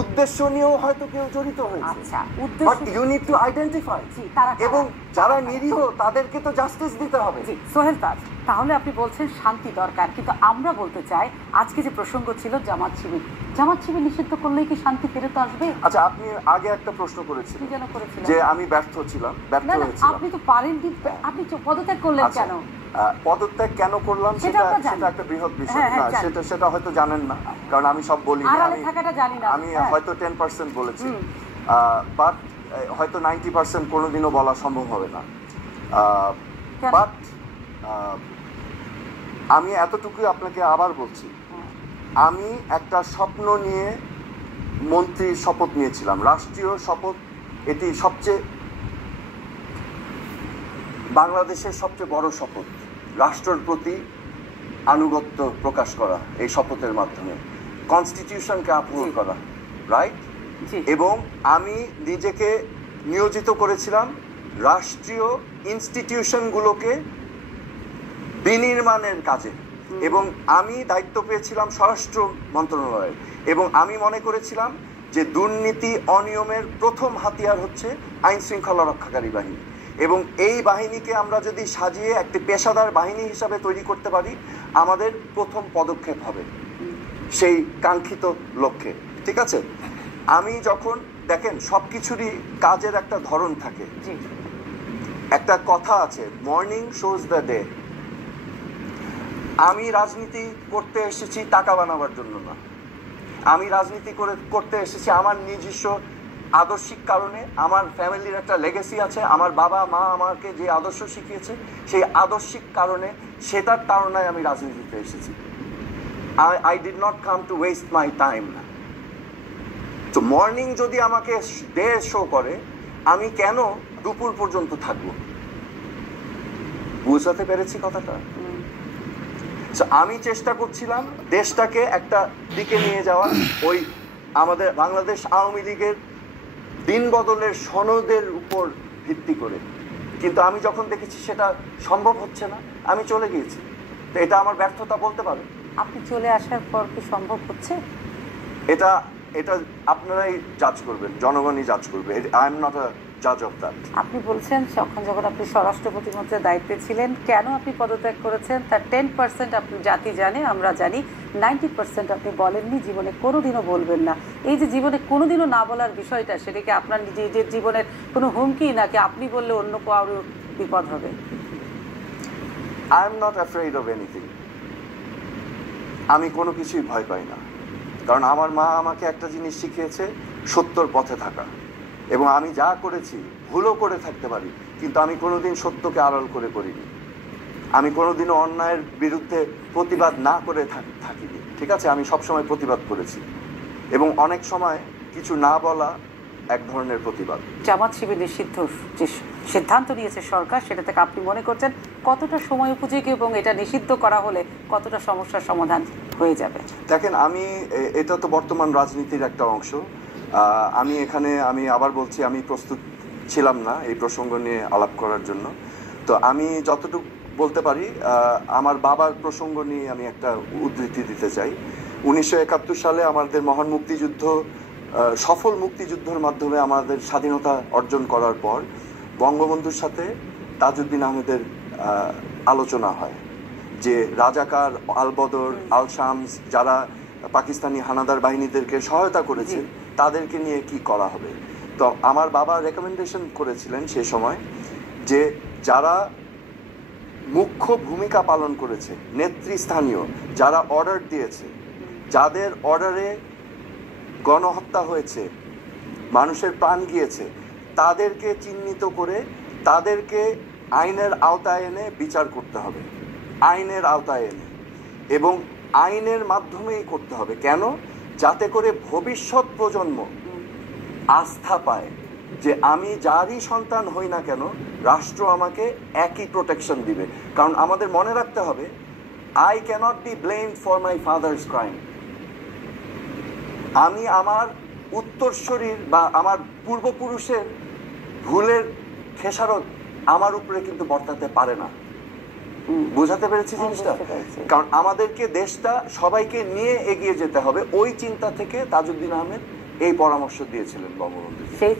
উদ্দেশ্য নিয়েও হয়তো কেউ জড়িত হয়েছে। আচ্ছা, but you need to identify, এবং যারা নিরীহ তাদেরকে তো জাস্টিস দিতে হবে। সোহেল তাজ, তাহলে আপনি বলছেন শান্তি দরকার, কিন্তু আমরা বলতে চাই আজকে যে প্রসঙ্গ ছিল জামাত শিবির, জামাত শিবির নিষিদ্ধ করলেই কি শান্তি ফেরত আসবে? আচ্ছা, আপনি আগে একটা প্রশ্ন করেছিলেন যে আমি ব্যর্থ ছিলাম, ব্যর্থ হয়েছিলাম। আপনি তো পারেননি, আপনি পদত্যাগ করলেন কেন? পদত্যাগ কেন করলাম সেটা একটা বৃহৎ বিষয়। না, সেটা হয়তো জানেন না, কারণ আমি সব বলি না। আমি হয়তো 10% বলেছি, বাট হয়তো 90% কোনোদিনও বলা সম্ভব হবে না। বাট আমি এতটুকুই আপনাকে আবার বলছি, আমি একটা স্বপ্ন নিয়ে মন্ত্রীর শপথ নিয়েছিলাম, রাষ্ট্রীয় শপথ। এটি সবচেয়ে বাংলাদেশের সবচেয়ে বড় শপথ, রাষ্ট্রের প্রতি আনুগত্য প্রকাশ করা এই শপথের মাধ্যমে, কনস্টিটিউশনকে আপহোল্ড করা, রাইট? এবং আমি নিজেকে নিয়োজিত করেছিলাম রাষ্ট্রীয় ইনস্টিটিউশনগুলোকে বিনির্মাণের কাজে, এবং আমি দায়িত্ব পেয়েছিলাম স্বরাষ্ট্র মন্ত্রণালয়ের, এবং আমি মনে করেছিলাম যে দুর্নীতি অনিয়মের প্রথম হাতিয়ার হচ্ছে আইন শৃঙ্খলা রক্ষাকারী বাহিনী, এবং এই বাহিনীকে আমরা যদি সাজিয়ে একটি পেশাদার বাহিনী হিসাবে তৈরি করতে পারি, আমাদের প্রথম পদক্ষেপ হবে সেই কাঙ্ক্ষিত লক্ষ্যে। ঠিক আছে? আমি যখন দেখেন, সব কিছুরই কাজের একটা ধরন থাকে। একটা কথা আছে, মর্নিং শোজ দ্য ডে। আমি রাজনীতি করতে এসেছি টাকা বানাবার জন্য না, আমি রাজনীতি করতে এসেছি আমার নিজস্ব আদর্শিক কারণে। আমার ফ্যামিলির একটা লেগেসি আছে, আমার বাবা মা আমাকে যে আদর্শ শিখিয়েছে সেই আদর্শিক কারণে, সেটার তাড়নায় আমি রাজনীতিতে এসেছি। I did not come to waste my time. তো মর্নিং যদি আমাকে ডে শো করে, আমি কেন দুপুর পর্যন্ত থাকবো? বুঝতে পেরেছি কথাটা? আমি চেষ্টা করছিলাম দেশটাকে একটা দিকে নিয়ে যাওয়া, ওই আমাদের বাংলাদেশ আওয়ামী লীগের দিন বদলের সনদের উপর ভিত্তি করে। কিন্তু আমি যখন দেখেছি সেটা সম্ভব হচ্ছে না, আমি চলে গিয়েছি। তো এটা আমার ব্যর্থতা বলতে পারেন। আপনি চলে আসার পর কি সম্ভব হচ্ছে? এটা আপনারাই জাজ করবেন, জনগণই জাজ করবে। আই এম নট আ জাজ অফ দ্যাট। আপনি বলছেন যখন আপনি স্বরাষ্ট্র প্রতিমন্ত্রীর দায়িত্বে ছিলেন, কেন আপনি পদত্যাগ করেছেন তার 10% আপনি জাতি জানে, আমরা জানি। 90% আপনি বলেননি, জীবনে কোনোদিনও বলবেন না। এই যে জীবনে কোনোদিনও না বলার বিষয়টা, সেটা কি আপনার নিজের জীবনের কোনো হুমকি, নাকি আপনি বললে অন্য কারো বিপদ হবে? I am not afraid of anything. আমি কোনো কিছুই ভয় পাই না, কারণ আমার মা আমাকে একটা জিনিস শিখিয়েছে, সত্যর পথে থাকা। এবং আমি যা করেছি, ভুলও করে থাকতে পারি, কিন্তু আমি কোনোদিন সত্যকে আড়াল করে করিনি। আমি কোনোদিনও অন্যায়ের বিরুদ্ধে প্রতিবাদ না করে থাকিনি। ঠিক আছে? আমি সবসময় প্রতিবাদ করেছি, এবং অনেক সময় কিছু না বলা এক ধরনের প্রতিবাদ। জামাত শিবির নিষিদ্ধ যে সিদ্ধান্ত নিয়েছে সরকার, সেটা থেকে আপনি মনে করছেন কতটা সময় উপযোগী, এবং এটা নিষিদ্ধ করা হলে কতটা সমস্যার সমাধান হয়ে যাবে? দেখেন, এটা তো বর্তমান রাজনীতির একটা অংশ। আমি আবার বলছি, আমি প্রস্তুত ছিলাম না এই প্রসঙ্গ নিয়ে আলাপ করার জন্য। তো আমি যতটুকু বলতে পারি, আমার বাবার প্রসঙ্গ নিয়ে আমি একটা উদ্ধৃতি দিতে চাই। 1971 সালে আমাদের মহান মুক্তিযুদ্ধ, সফল মুক্তিযুদ্ধের মাধ্যমে আমাদের স্বাধীনতা অর্জন করার পর বঙ্গবন্ধুর সাথে তাজউদ্দিন আহমেদের আলোচনা হয় যে রাজাকার, আলবদর, আল শামস যারা পাকিস্তানি হানাদার বাহিনীদেরকে সহায়তা করেছে, তাদেরকে নিয়ে কি করা হবে। তো আমার বাবা রেকমেন্ডেশন করেছিলেন সে সময় যে যারা মুখ্য ভূমিকা পালন করেছে, নেতৃস্থানীয় যারা অর্ডার দিয়েছে, যাদের অর্ডারে গণহত্যা হয়েছে, মানুষের প্রাণ গিয়েছে, তাদেরকে চিহ্নিত করে তাদেরকে আইনের আওতায় এনে বিচার করতে হবে, আইনের আওতায় এনে, এবং আইনের মাধ্যমেই করতে হবে। কেন? যাতে করে ভবিষ্যৎ প্রজন্ম আস্থা পায় যে আমি যারই সন্তান হই না কেন, রাষ্ট্র আমাকে একই প্রোটেকশন দিবে। কারণ আমাদের মনে রাখতে হবে, I can't be blamed for my father's crime. আমি আমার উত্তরসূরির বা আমার পূর্বপুরুষের ভুলের খেসারত আমার উপরে কিন্তু বর্তাতে পারে না। বুঝাতে পেরেছি জিনিসটা? কারণ আমাদেরকে দেশটা সবাইকে নিয়ে এগিয়ে যেতে হবে। ওই চিন্তা থেকে তাজউদ্দিন আহমেদ এই পরামর্শ দিয়েছিলেন বঙ্গবন্ধু। সেই